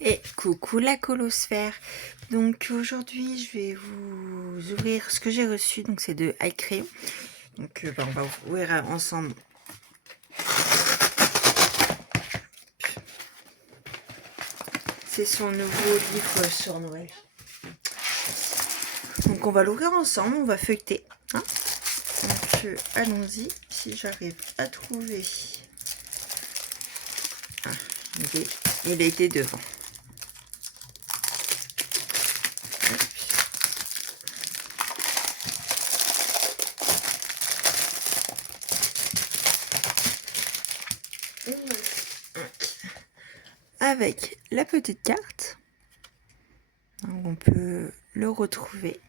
Et coucou la colosphère. Donc aujourd'hui je vais vous ouvrir ce que j'ai reçu. Donc c'est de iCrayon. Donc on va ouvrir ensemble. C'est son nouveau livre sur Noël. Donc on va l'ouvrir ensemble, on va feuilleter. Hein, donc allons-y. Si j'arrive à trouver. Ah, il a été devant. Avec la petite carte. Donc on peut le retrouver.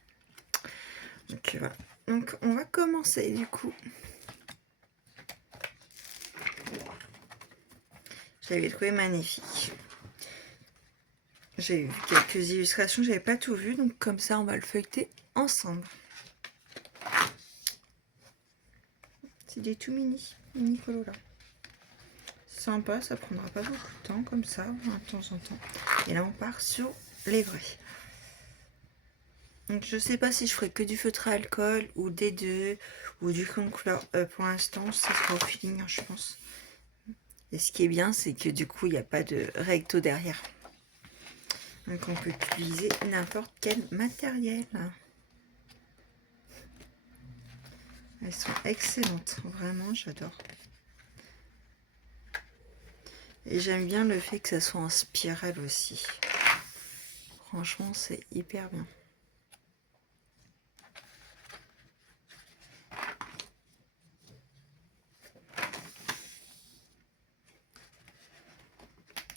Donc voilà. Donc on va commencer du coup. Je l'avais trouvé magnifique. J'ai eu quelques illustrations, j'avais pas tout vu, donc comme ça on va le feuilleter ensemble. C'est des tout mini coloras. Sympa, ça prendra pas beaucoup de temps comme ça, de temps en temps. Et là on part sur les vrais. Donc je sais pas si je ferai que du feutre à alcool ou des deux ou du crayon de couleur. Pour l'instant ça sera au feeling, hein, je pense. Et ce qui est bien, c'est que du coup il n'y a pas de recto derrière. Donc on peut utiliser n'importe quel matériel. Elles sont excellentes, vraiment j'adore. Et j'aime bien le fait que ça soit en spirale aussi. Franchement c'est hyper bien.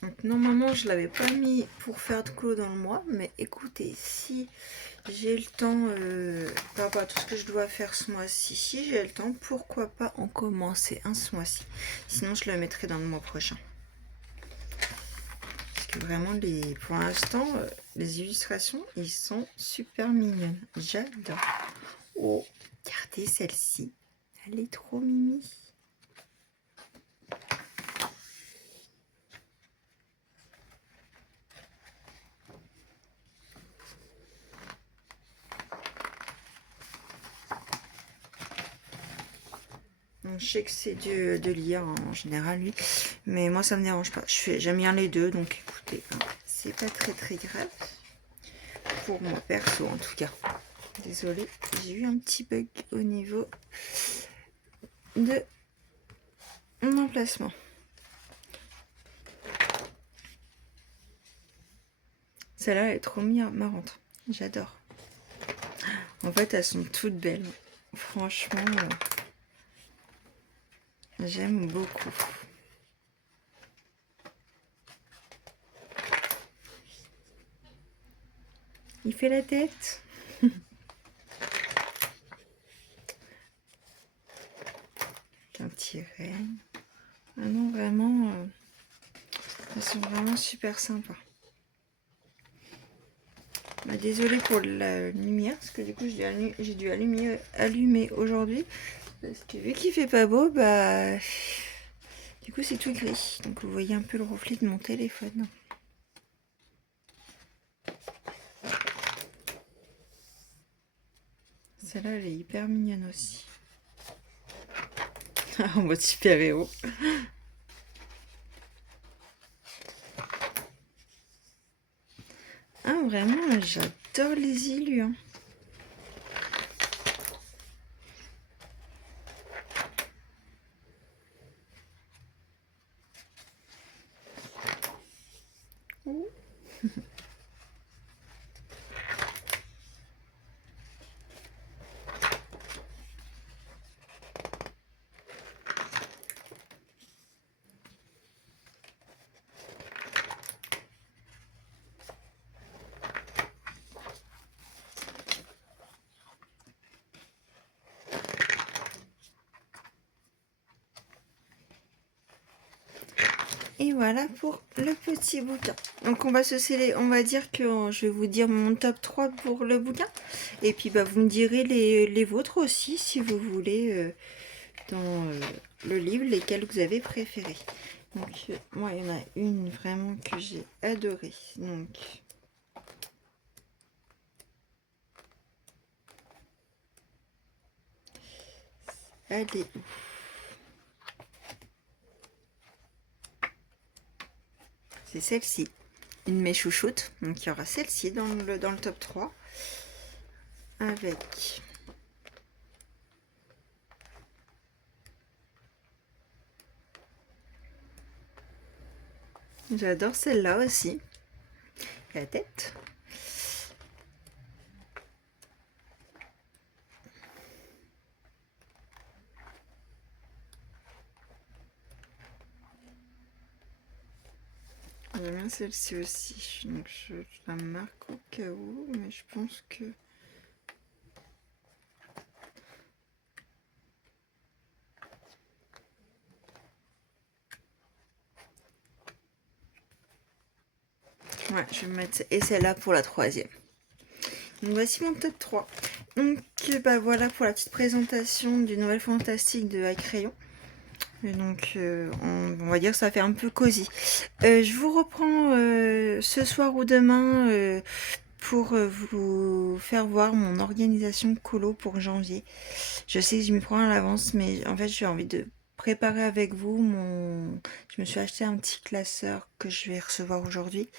Donc normalement je l'avais pas mis pour faire de clos dans le mois, mais écoutez, si j'ai le temps par rapport à tout ce que je dois faire ce mois-ci, si j'ai le temps, pourquoi pas en commencer un ce mois-ci. Sinon je le mettrai dans le mois prochain. Parce que vraiment pour l'instant les illustrations ils sont super mignonnes. J'adore. Oh, regardez celle-ci, elle est trop mimi. Je sais que c'est de lire en général lui, mais moi ça me dérange pas. J'aime bien les deux, donc écoutez, hein, c'est pas très grave pour moi perso en tout cas. Désolée, j'ai eu un petit bug au niveau de mon emplacement. Celle-là elle est trop marrante, j'adore. En fait elles sont toutes belles, franchement j'aime beaucoup. Il fait la tête. Un petit renne. Ah non, vraiment, elles sont vraiment super sympas. Bah, désolée pour la lumière, parce que du coup j'ai dû allumer aujourd'hui. Parce que vu qu'il fait pas beau, bah du coup c'est tout gris. Donc vous voyez un peu le reflet de mon téléphone. Celle-là elle est hyper mignonne aussi. En mode super héros. Ah vraiment, j'adore les illus. Hein. Et voilà pour le petit bouquin. Donc on va se sceller, on va dire que je vais vous dire mon top 3 pour le bouquin. Et puis bah, vous me direz les vôtres aussi si vous voulez dans le livre lesquels vous avez préféré. Donc moi il y en a une vraiment que j'ai adorée. Donc elle est où? C'est celle-ci. Une de mes chouchoutes. Donc il y aura celle-ci dans le top 3. Avec j'adore celle-là aussi. La tête. J'aime bien celle-ci aussi. Donc je la marque au cas où, mais je pense que ouais, je vais mettre et celle-là pour la 3e. Donc voici mon top 3. Donc bah voilà pour la petite présentation du Noël Fantastique de High Crayon. Et donc on va dire que ça fait un peu cosy. Je vous reprends ce soir ou demain pour vous faire voir mon organisation colo pour janvier. Je sais que je m'y prends à l'avance, mais en fait j'ai envie de préparer avec vous je me suis acheté un petit classeur que je vais recevoir aujourd'hui.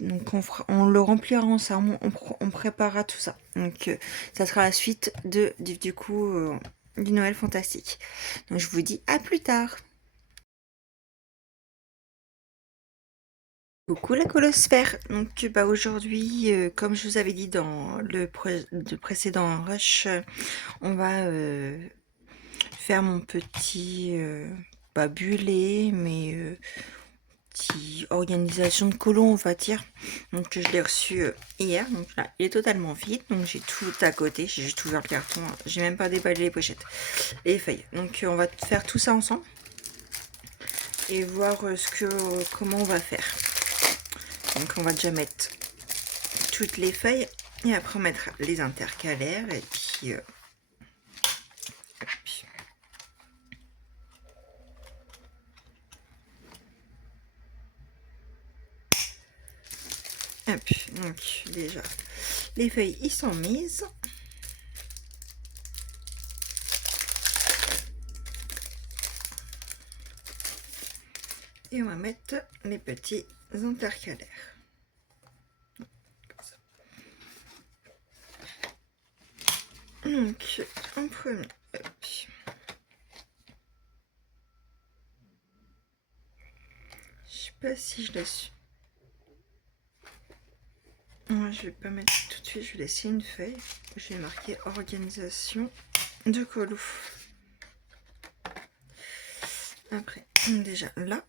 Donc on le remplira ensemble, on préparera tout ça. Donc ça sera la suite du coup du Noël Fantastique. Donc je vous dis à plus tard. Coucou la colosphère. Donc bah aujourd'hui, comme je vous avais dit dans le précédent rush, on va faire mon petit bullet, mais petite organisation de colo on va dire. Donc je l'ai reçu hier, donc là il est totalement vide, donc j'ai tout à côté, j'ai juste ouvert le carton, j'ai même pas déballé les pochettes et les feuilles. Donc on va faire tout ça ensemble et voir comment on va faire. Donc on va déjà mettre toutes les feuilles et après on mettra les intercalaires et puis donc déjà les feuilles y sont mises. Et on va mettre les petits intercalaires. Donc en premier, je sais pas si je laisse. Moi je vais pas mettre tout de suite, je vais laisser une feuille. J'ai marqué organisation de colo. Après, déjà là,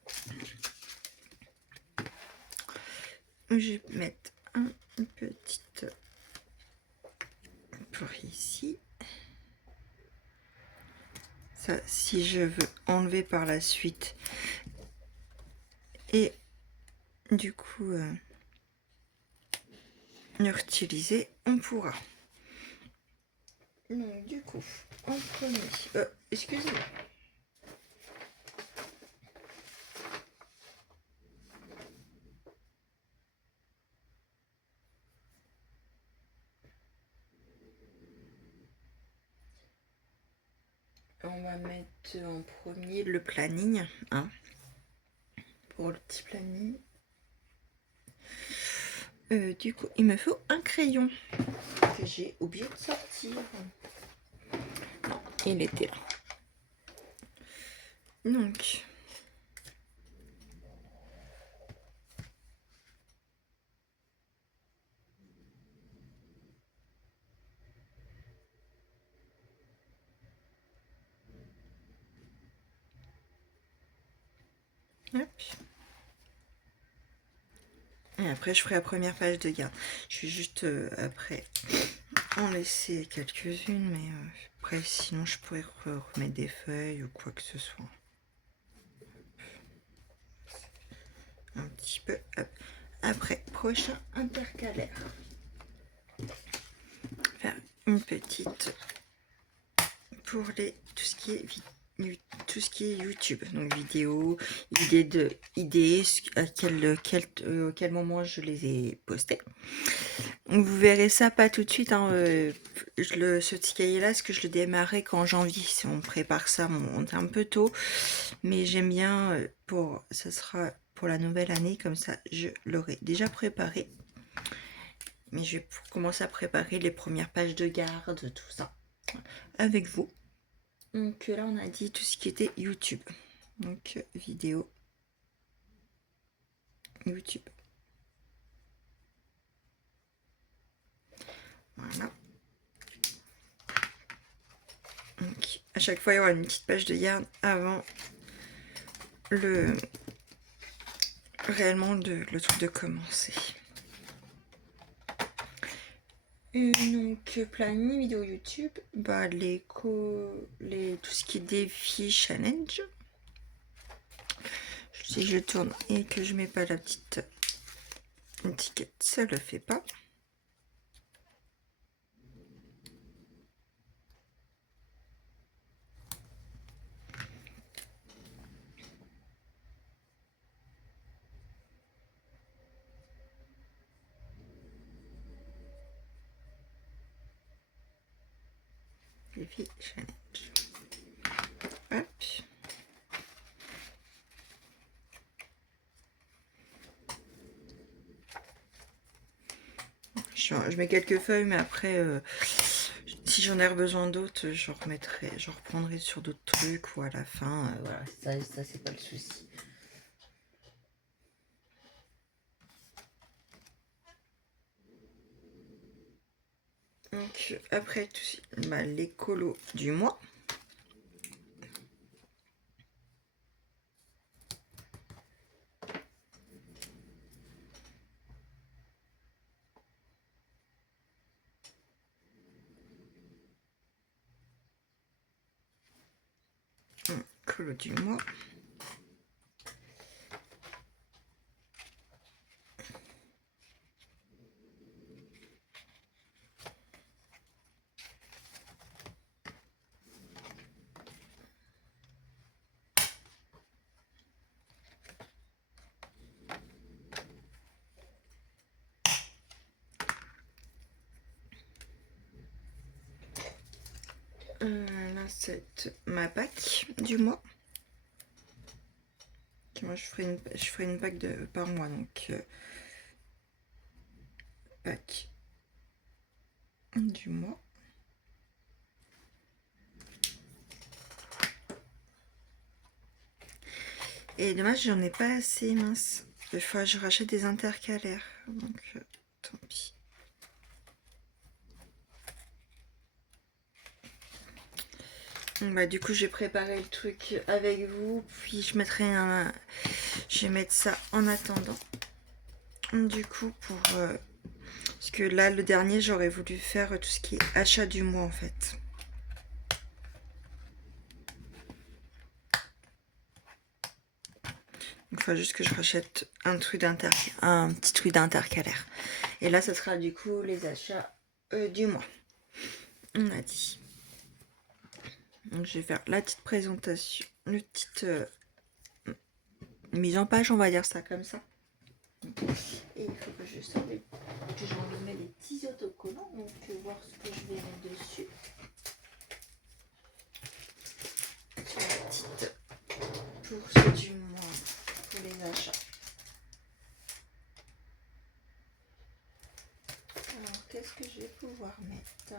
je vais mettre une petite pour ici. Ça, si je veux enlever par la suite et du coup le réutiliser, on pourra. Donc du coup, en premier, excusez-moi. On va mettre en premier le planning, hein, pour le petit planning. Du coup, il me faut un crayon que j'ai oublié de sortir. Non, il était là. Donc, hop. Et après, je ferai la première page de garde. Je vais juste après en laisser quelques-unes, mais après, sinon, je pourrais remettre des feuilles ou quoi que ce soit. Un petit peu. Hop. Après, prochain intercalaire. Faire une petite pour tout ce qui est vide. tout ce qui est YouTube, donc vidéos, à quel moment je les ai postées. Donc vous verrez ça pas tout de suite, hein, ce petit cahier là, est-ce que je le démarrais qu'en janvier, si on prépare ça, on est un peu tôt, mais j'aime bien, ça sera pour la nouvelle année, comme ça je l'aurai déjà préparé, mais je vais commencer à préparer les premières pages de garde, tout ça, avec vous. Donc là on a dit tout ce qui était YouTube, donc vidéo YouTube, voilà. Donc à chaque fois il y aura une petite page de garde avant réellement le truc de commencer. Et donc planning vidéo YouTube, bah tout ce qui est défi challenge. Si je tourne et que je mets pas la petite étiquette, ça le fait pas. Défi challenge. Hop. Je mets quelques feuilles, mais après, si j'en ai besoin d'autres, je reprendrai sur d'autres trucs ou à la fin. Voilà, ça c'est pas le souci. Donc après, les colos du mois. Colo du mois. Là c'est ma pack du mois. Moi je ferai une pack par mois, donc pack du mois. Et dommage, j'en ai pas assez, mince. Des fois je rachète des intercalaires, donc tant pis. Bah, du coup j'ai préparé le truc avec vous, puis je vais mettre ça en attendant. Du coup parce que là le dernier j'aurais voulu faire tout ce qui est achat du mois en fait. Il faut juste que je rachète un petit truc d'intercalaire. Et là, ce sera du coup les achats du mois. On a dit. Donc, je vais faire la petite présentation, une petite mise en page, on va dire ça comme ça. Et il faut que je remets les petits autocollants, donc voir ce que je vais mettre dessus. Sur la petite pour ceux du mois, pour les achats. Alors, qu'est-ce que je vais pouvoir mettre ?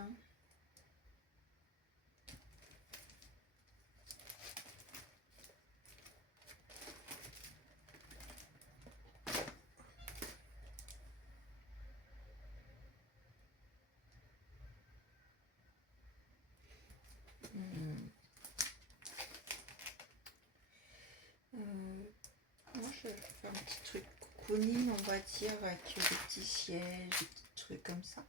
Moi, je vais faire un petit truc cocooning, on va dire, avec des petits sièges, des petits trucs comme ça.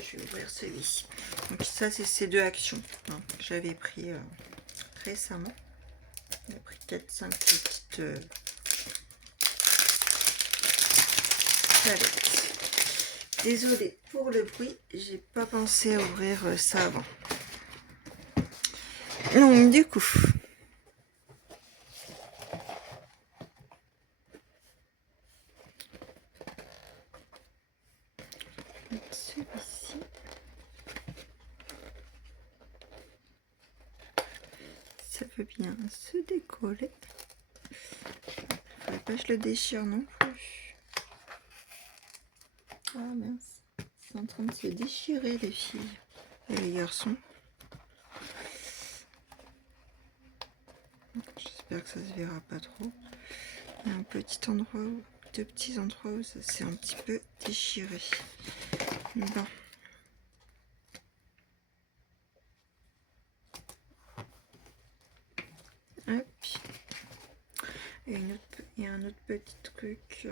Je vais ouvrir celui-ci. Donc ça, c'est ces deux actions que j'avais pris récemment. J'ai pris 4-5 petites palettes. Désolée pour le bruit, j'ai pas pensé à ouvrir ça avant. Donc du coup, celui-ci, ça peut bien se décoller. Faudrait pas que je le déchire non plus. Ah mince, c'est en train de se déchirer les filles et les garçons. J'espère que ça se verra pas trop. Il y a un petit endroit où, deux petits endroits où ça s'est un petit peu déchiré. Bon. Hop. Et il y a un autre petit truc.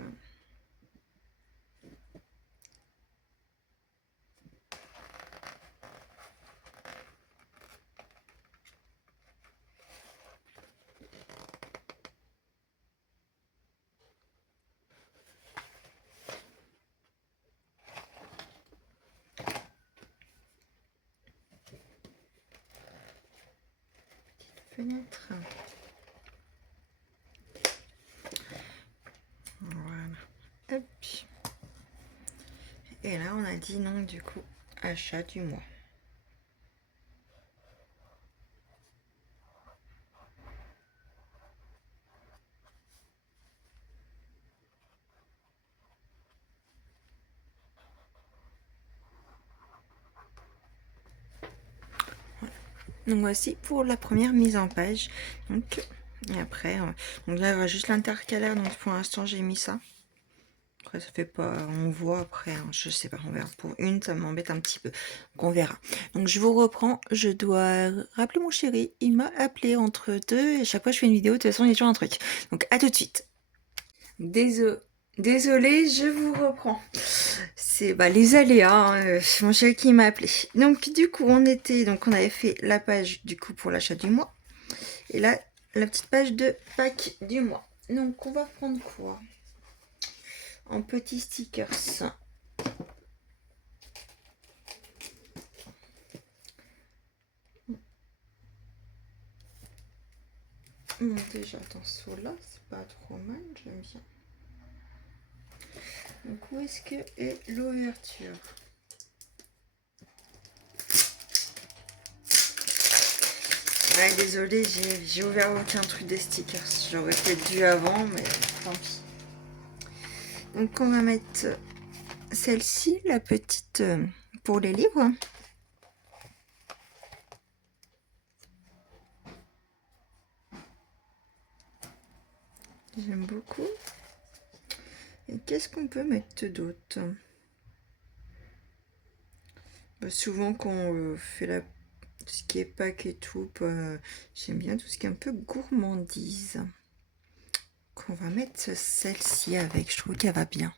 Fenêtre. Voilà. Hop. Et là, on a dit non, du coup, achat du mois. Donc voici pour la première mise en page. Donc, et après, donc là, il y aura juste l'intercalaire. Donc pour l'instant, j'ai mis ça. Après, ça fait pas, on voit après, hein, je sais pas, on verra. Pour une, ça m'embête un petit peu. Donc on verra. Donc je vous reprends. Je dois rappeler mon chéri. Il m'a appelé entre deux. Et chaque fois que je fais une vidéo, de toute façon, il y a toujours un truc. Donc à tout de suite. Désolée, je vous reprends. C'est les aléas, hein, mon chéri qui m'a appelé. Donc du coup, on avait fait la page du coup pour l'achat du mois. Et là, la petite page de Pâques du mois. Donc on va prendre quoi? En petits stickers. Bon, déjà, dans ce là c'est pas trop mal, j'aime bien. Donc où est-ce que est l'ouverture? Ouais, désolé, j'ai ouvert aucun truc des stickers. J'aurais peut-être dû avant, mais tant pis. Donc on va mettre celle-ci, la petite pour les livres. J'aime beaucoup. Et qu'est-ce qu'on peut mettre d'autre? Souvent quand on fait tout ce qui est Pâques et tout, j'aime bien tout ce qui est un peu gourmandise. Donc on va mettre celle-ci avec, je trouve qu'elle va bien.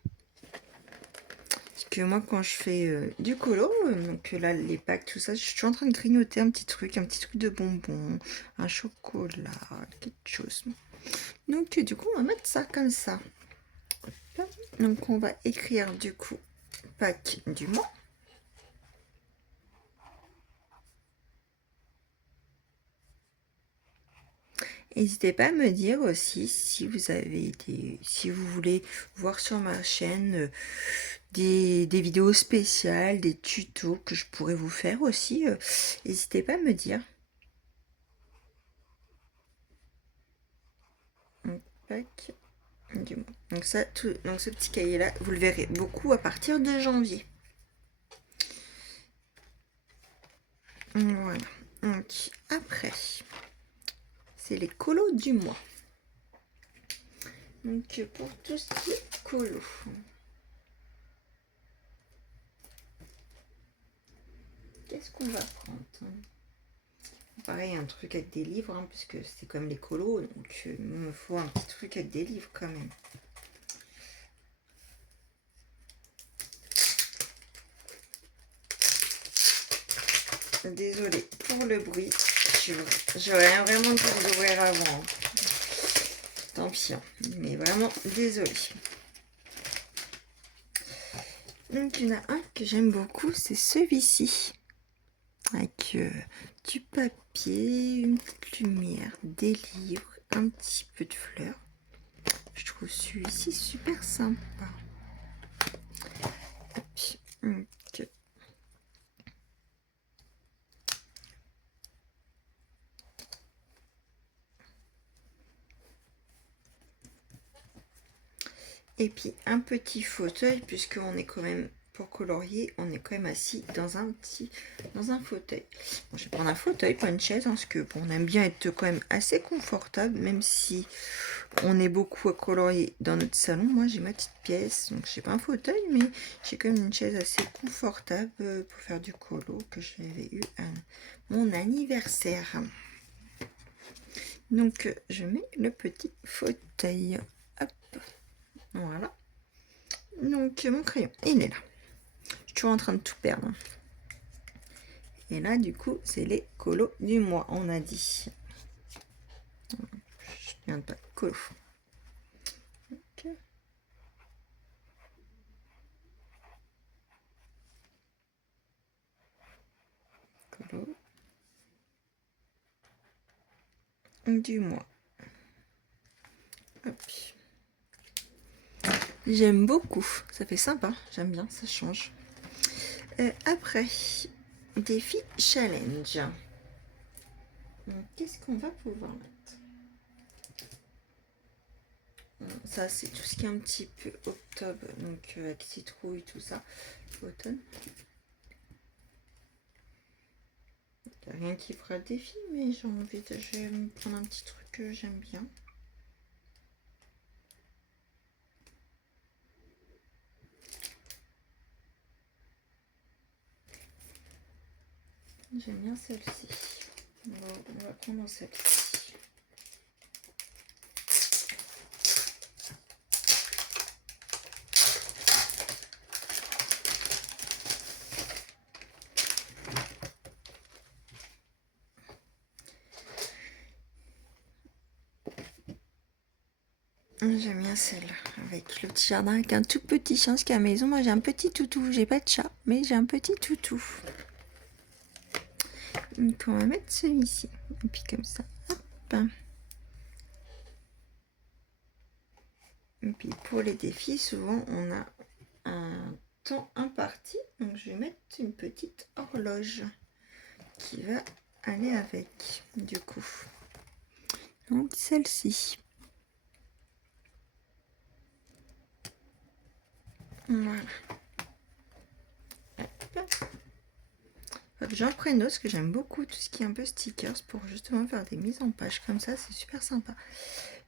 Parce que moi quand je fais du colo, donc là les Pâques, tout ça, je suis en train de grignoter un petit truc de bonbon, un chocolat, quelque chose. Donc du coup on va mettre ça comme ça. Donc on va écrire du coup Pâques du mois. N'hésitez pas à me dire aussi si vous avez si vous voulez voir sur ma chaîne des vidéos spéciales, des tutos que je pourrais vous faire aussi. N'hésitez pas à me dire. Donc ça, donc ce petit cahier là, vous le verrez beaucoup à partir de janvier. Voilà. Donc après, c'est les colos du mois. Donc pour tout ce qui est colo. Qu'est-ce qu'on va prendre? Pareil, un truc avec des livres, hein, puisque c'est comme les colos, donc il me faut un petit truc avec des livres quand même. Désolée pour le bruit, j'aurais vraiment dû vous ouvrir avant. Tant pis, hein. Mais vraiment désolée. Donc il y en a un que j'aime beaucoup, c'est celui-ci. Avec du papier, une petite lumière, des livres, un petit peu de fleurs. Je trouve celui-ci super sympa. Ok. Et puis un petit fauteuil, puisqu'on est quand même, pour colorier, on est quand même assis dans un fauteuil. Bon, je vais prendre un fauteuil, pas une chaise, hein, parce que bon, on aime bien être quand même assez confortable, même si on est beaucoup à colorier dans notre salon. Moi, j'ai ma petite pièce, donc j'ai pas un fauteuil, mais j'ai quand même une chaise assez confortable pour faire du colo que j'avais eu à mon anniversaire. Donc, je mets le petit fauteuil. Hop. Voilà. Donc, mon crayon, il est là. Je suis toujours en train de tout perdre. Et là, du coup, c'est les colos du mois, on a dit. Je viens de pas colo. Ok. Colo du mois. Hop. J'aime beaucoup. Ça fait sympa. J'aime bien, ça change. Après, défi challenge. Qu'est-ce qu'on va pouvoir mettre? Ça, c'est tout ce qui est un petit peu octobre, donc avec citrouille, tout ça, automne. Il n'y a rien qui fera défi, mais j'ai envie de je vais me prendre un petit truc que j'aime bien. J'aime bien celle-ci. On va prendre celle-ci. J'aime bien celle avec le petit jardin, avec un tout petit chien, parce qu'à la maison, moi j'ai un petit toutou. J'ai pas de chat, mais j'ai un petit toutou. Donc on va mettre celui-ci. Et puis comme ça, hop. Et puis pour les défis, souvent on a un temps imparti. Donc je vais mettre une petite horloge qui va aller avec, du coup. Donc celle-ci. Voilà. J'en prends une autre parce que j'aime beaucoup tout ce qui est un peu stickers pour justement faire des mises en page comme ça, c'est super sympa.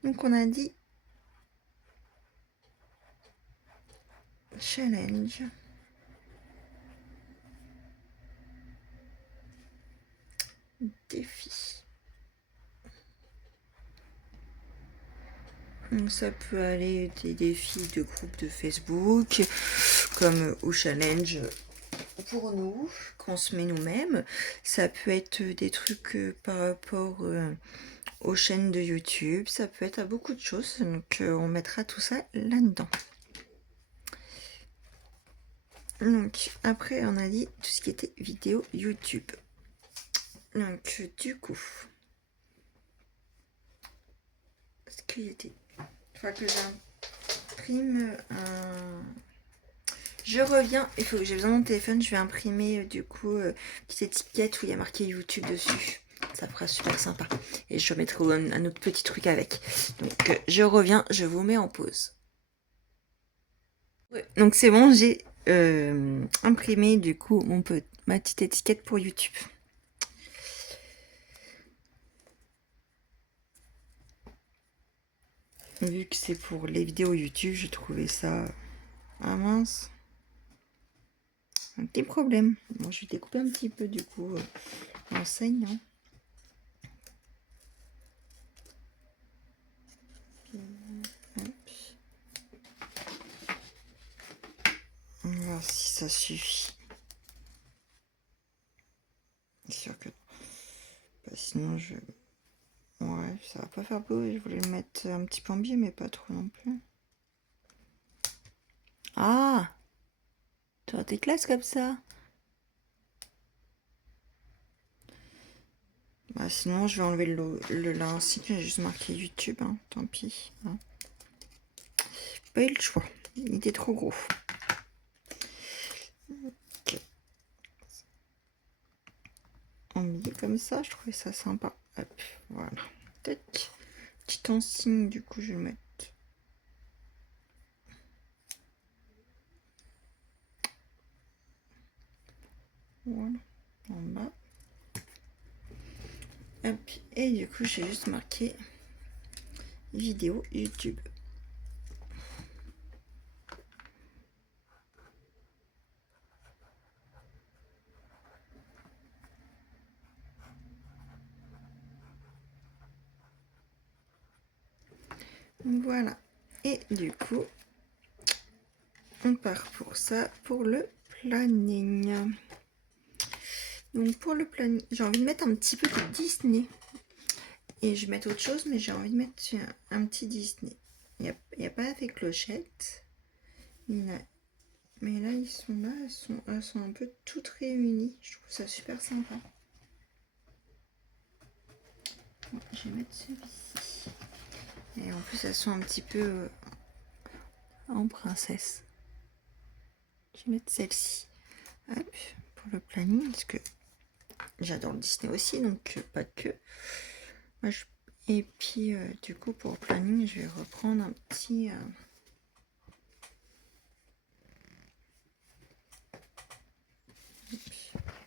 Donc on a dit challenge. Défi. Donc ça peut aller des défis de groupe de Facebook, comme au challenge pour nous, qu'on se met nous-mêmes. Ça peut être des trucs par rapport aux chaînes de YouTube. Ça peut être à beaucoup de choses. Donc on mettra tout ça là-dedans. Donc après on a dit tout ce qui était vidéo YouTube. Donc du coup, ce qui était, il faut que j'imprime un. Je reviens, il faut que j'ai besoin de mon téléphone, je vais imprimer du coup petite étiquette où il y a marqué YouTube dessus. Ça fera super sympa. Et je mettrai un autre petit truc avec. Donc je reviens, je vous mets en pause. Ouais. Donc c'est bon, j'ai imprimé du coup ma petite étiquette pour YouTube. Vu que c'est pour les vidéos YouTube, j'ai trouvé ça... Ah mince. Un petit problème. Bon, je vais découper un petit peu du coup l'enseigne. Hein. On va voir si ça suffit. C'est sûr que... Bah, sinon je... Ouais, ça va pas faire beau. Je voulais le mettre un petit peu en biais, mais pas trop non plus. Ah, tu as tes classes comme ça. Bah, sinon, je vais enlever le l'insigne. J'ai juste marqué YouTube. Hein. Tant pis. Hein. Pas eu le choix. Il était trop gros. Okay. En mis comme ça, je trouvais ça sympa. Hop, voilà. Tac. Petit insigne, du coup, je vais le mettre. Voilà. En bas. Hop. Et du coup, j'ai juste marqué vidéo YouTube. Voilà. Et du coup, on part pour ça, pour le planning. Donc pour le planning, j'ai envie de mettre un petit peu de Disney. Et je vais mettre autre chose, mais j'ai envie de mettre un petit Disney. Il n'y a pas avec clochette. Mais là, ils sont là, elles sont un peu toutes réunies. Je trouve ça super sympa. Bon, je vais mettre celui-ci. Et en plus, elles sont un petit peu en princesse. Je vais mettre celle-ci. Hop, pour le planning, parce que j'adore le Disney aussi, donc pas que. Moi, et puis, du coup, pour le planning, je vais reprendre un petit...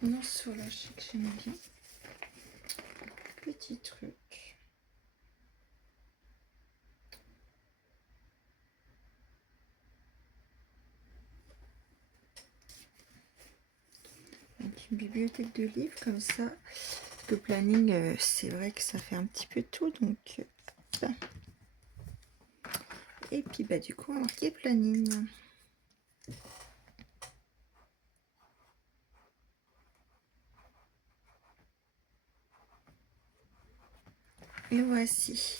Non, ceux-là, je sais que j'aime bien. Petit truc. Avec une bibliothèque de livres comme ça. Le planning, c'est vrai que ça fait un petit peu tout, donc... Et puis, bah, du coup, on va marquer planning. Et voici.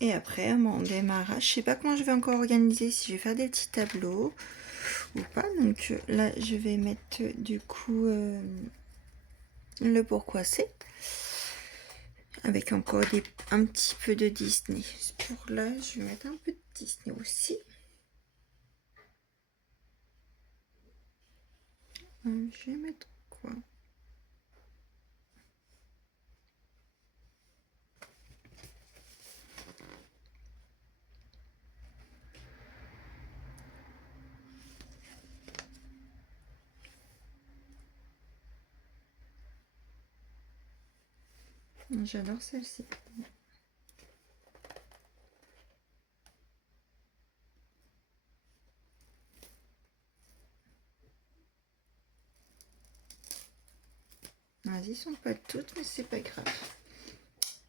Et après, mon démarrage, je sais pas comment je vais encore organiser, si je vais faire des petits tableaux ou pas. Donc là, je vais mettre du coup le pourquoi c'est. Avec encore un petit peu de Disney. Pour là, je vais mettre un peu de Disney aussi. Je vais mettre quoi? J'adore celle-ci. Elles sont pas toutes, mais c'est pas grave.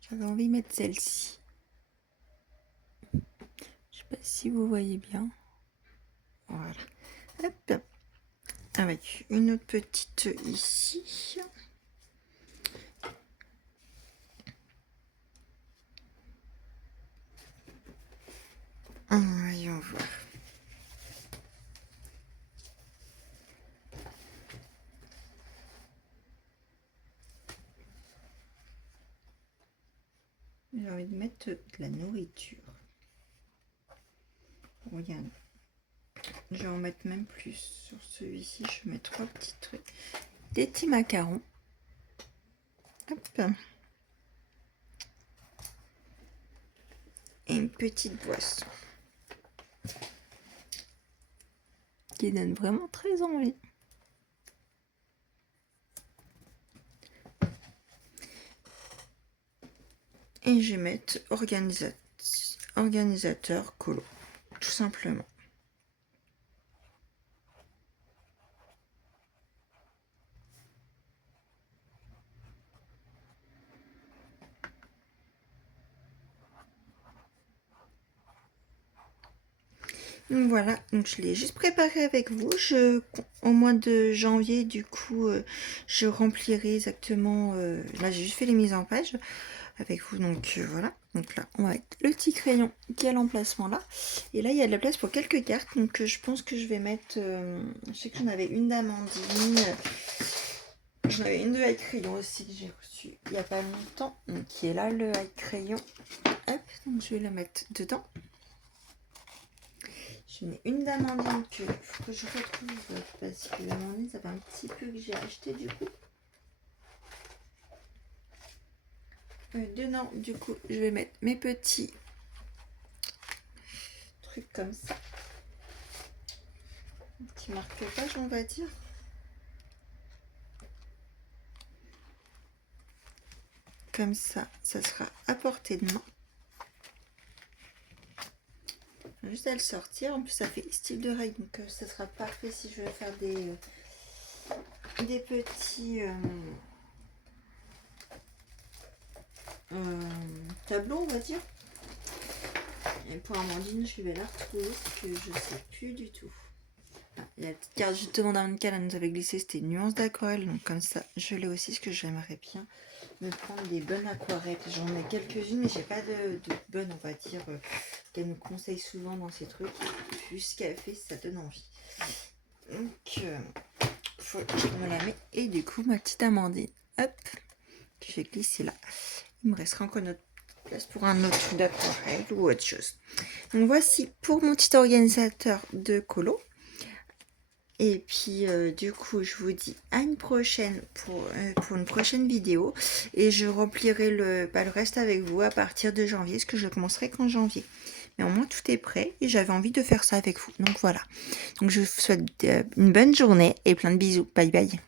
J'avais envie de mettre celle-ci. Je sais pas si vous voyez bien. Voilà. Hop. Avec une autre petite ici. Voyons voir. J'ai envie de mettre de la nourriture. Regarde. Je vais en mettre même plus. Sur celui-ci, je mets 3 petits trucs. Des petits macarons. Hop. Et une petite boisson. Qui donne vraiment très envie. Et je vais mettre organisateur colo. Tout simplement. Donc voilà, donc je l'ai juste préparé avec vous. Au mois de janvier, du coup, je remplirai exactement... là, j'ai juste fait les mises en page avec vous. Donc voilà. Donc là, on va mettre le petit crayon qui est à l'emplacement là. Et là, il y a de la place pour quelques cartes. Donc je pense que je vais mettre... je sais que j'en avais une d'Amandine. J'en avais une de high crayon aussi que j'ai reçue il n'y a pas longtemps. Donc, qui est là, le high crayon. Hop, donc je vais la mettre dedans. J'en ai une d'amandine que faut que je retrouve parce que l'amandine, ça fait un petit peu que j'ai acheté du coup. Dedans, du coup, je vais mettre mes petits trucs comme ça. Petit marque-page, on va dire. Comme ça, ça sera à portée de main. Juste à le sortir. En plus, ça fait style de règle, donc ça sera parfait si je veux faire des petits tableaux, on va dire. Et pour Amandine, je vais la retrouver parce que je sais plus du tout. Ah, il y a la petite carte justement d'Amandine, elle nous avait glissé, c'était une nuance d'aquarelle, donc comme ça, je l'ai aussi, ce que j'aimerais bien me prendre des bonnes aquarelles. J'en ai quelques-unes, mais j'ai pas de bonnes, on va dire, qu'elle nous conseille souvent dans ces trucs. Vu ce qu'elle fait, ça donne envie. Donc, faut que je me la mets. Et du coup, ma petite Amandine, hop, que j'ai glissé là. Il me restera encore notre place pour un autre truc d'aquarelle ou autre chose. Donc voici pour mon petit organisateur de colo. Et puis du coup je vous dis à une prochaine pour une prochaine vidéo. Et je remplirai le reste avec vous à partir de janvier, parce que je commencerai qu'en janvier. Mais au moins tout est prêt et j'avais envie de faire ça avec vous. Donc voilà. Donc je vous souhaite une bonne journée et plein de bisous. Bye bye.